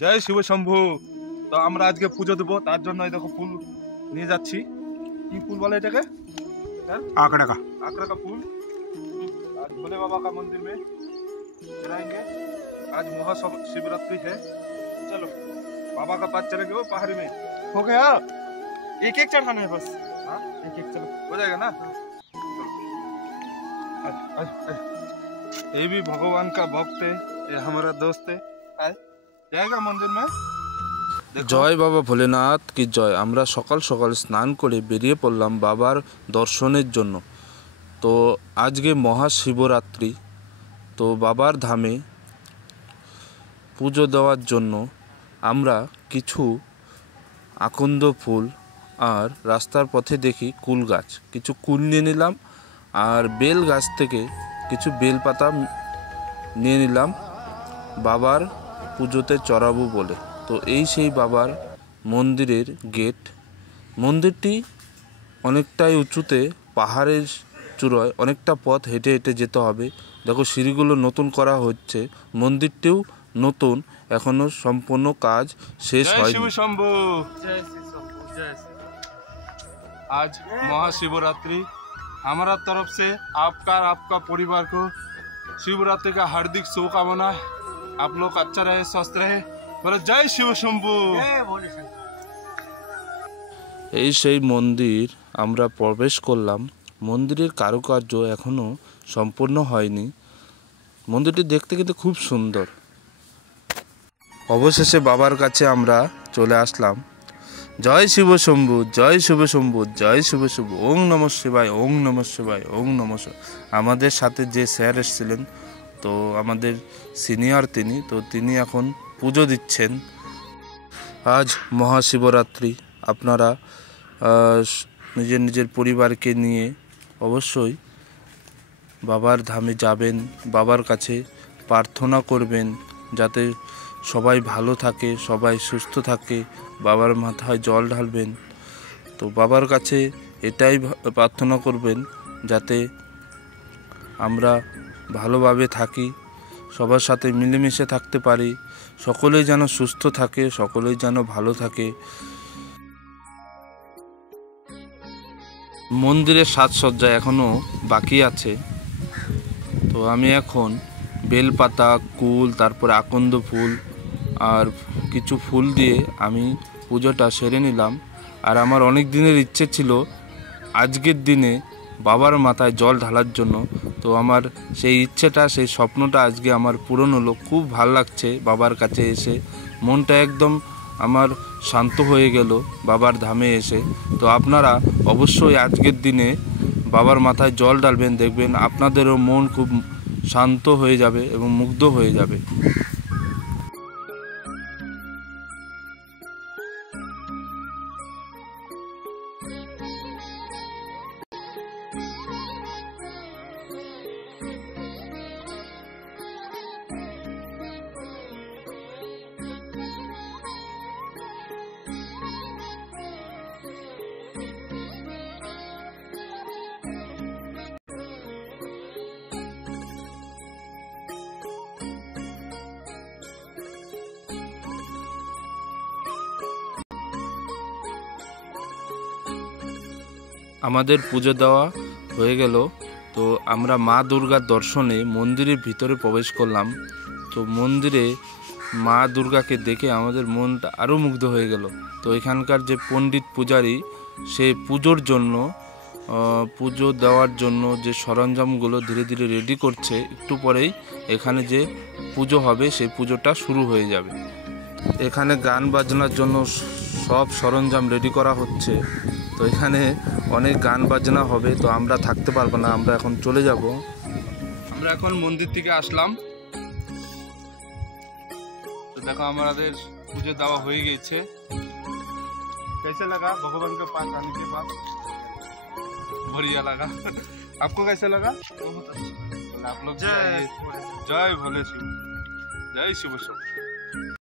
জয় শিব শম্ভু। তো আমরা আজকে পুজো দেবো, তার জন্য এই দেখো ফুল নিয়ে যাচ্ছি। কি ফুল বলে এটাকে? आकड़ा का आकड़ा का फूल। आज भोले बाबा का मंदिर में चढ़ाएंगे। आज महाशिवरात्रि है। चलो बाबा का पास चलेंगे, वो पहाड़ी में हो गया। एक एक चढ़ाना है बस। हाँ एक एक चलो हो जाएगा ना। ये भी भगवान का भक्त है, ये हमारा दोस्त है। जाएगा मंदिर में। জয় বাবা ভোলেনাথ কি জয়। আমরা সকাল সকাল স্নান করে বেরিয়ে পড়লাম বাবার দর্শনের জন্য। তো আজকে মহাশিবরাত্রি, তো বাবার ধামে পুজো দেওয়ার জন্য আমরা কিছু আকন্দ ফুল আর রাস্তার পথে দেখি কুল গাছ, কিছু কুল নিয়ে নিলাম আর বেল গাছ থেকে কিছু বেল পাতা নিয়ে নিলাম বাবার পুজোতে চড়াবো বলে। তো এই সেই বাবার মন্দিরের গেট। মন্দিরটি অনেকটাই উঁচুতে, পাহাড়ের চূড়ায়, অনেকটা পথ হেঁটে হেঁটে যেতে হবে। দেখো সিঁড়িগুলো নতুন করা হচ্ছে, মন্দিরটিও নতুন, এখনো সম্পূর্ণ কাজ শেষ হয়নি। शिव शंभू। आज महाशिवरात्रि, हमारा तरफ से आपका और आपका परिवार को शिवरात्रि का हार्दिक शुभकामना। आप लोग अच्छा रहे, स्वस्थ रहे। बोलो जय शिव शंभू। এই সেই মন্দির আমরা প্রবেশ করলাম। মন্দিরের কারুকার্য এখনো সম্পূর্ণ হয়নি। মন্দিরটি দেখতে কিন্তু খুব সুন্দর। অবশেষে বাবার কাছে আমরা চলে আসলাম। জয় শিব শম্ভু, জয় শিব শম্ভু, জয় শিব শম্ভু। ওং নমঃ শিবায়, ওং নমঃ শিবায়, ওং নমঃ শিবায়। আমাদের সাথে যে স্যার এসেছিলেন, তো আমাদের সিনিয়র তিনি, তো তিনি এখন পুজো দিচ্ছেন। আজ মহাশিবরাত্রি, আপনারা নিজের নিজের পরিবারকে নিয়ে অবশ্যই বাবার ধামে যাবেন, বাবার কাছে প্রার্থনা করবেন যাতে সবাই ভালো থাকে, সবাই সুস্থ থাকে। বাবার মাথায় জল ঢালবেন। তো বাবার কাছে এটাই প্রার্থনা করবেন যাতে আমরা ভালোভাবে থাকি, সবার সাথে মিলেমিশে থাকতে পারি, সকলেই যেন সুস্থ থাকে, সকলেই যেন ভালো থাকে। মন্দিরের সাজসজ্জা এখনও বাকি আছে। তো আমি এখন বেলপাতা, কুল, তারপরে আকন্দ ফুল আর কিছু ফুল দিয়ে আমি পুজোটা সেরে নিলাম। আর আমার অনেক দিনের ইচ্ছে ছিল আজকের দিনে বাবার মাথায় জল ঢালার জন্য। তো আমার সেই ইচ্ছেটা, সেই স্বপ্নটা আজকে আমার পূরণ হলো। খুব ভালো লাগছে বাবার কাছে এসে, মনটা একদম আমার শান্ত হয়ে গেল বাবার ধামে এসে। তো আপনারা অবশ্যই আজকের দিনে বাবার মাথায় জল ঢালবেন, দেখবেন আপনাদেরও মন খুব শান্ত হয়ে যাবে এবং মুগ্ধ হয়ে যাবে। আমাদের পুজো দেওয়া হয়ে গেল। তো আমরা মা দুর্গার দর্শনে মন্দিরের ভিতরে প্রবেশ করলাম। তো মন্দিরে মা দুর্গাকে দেখে আমাদের মনটা আরও মুগ্ধ হয়ে গেল। তো এখানকার যে পণ্ডিত পূজারী, সে পুজোর জন্য, পুজো দেওয়ার জন্য যে সরঞ্জামগুলো ধীরে ধীরে রেডি করছে। একটু পরেই এখানে যে পুজো হবে সেই পুজোটা শুরু হয়ে যাবে। এখানে গান বাজনার জন্য সব সরঞ্জাম রেডি করা হচ্ছে। তো এখানে অনেক গান বাজনা হবে, তো আমরা থাকতে পারবো না, আমরা এখন চলে যাব। আমরা এখন মন্দির থেকে আসলাম। তো देखो আমাদের পুজো দেওয়া হয়ে গেছে। कैसे लगा भगवान के पास आने के बाद? बढ़िया लगा। आपको कैसे लगा? बहुत अच्छा। आप लोग जय भोले शिव, जय शिव शंभू।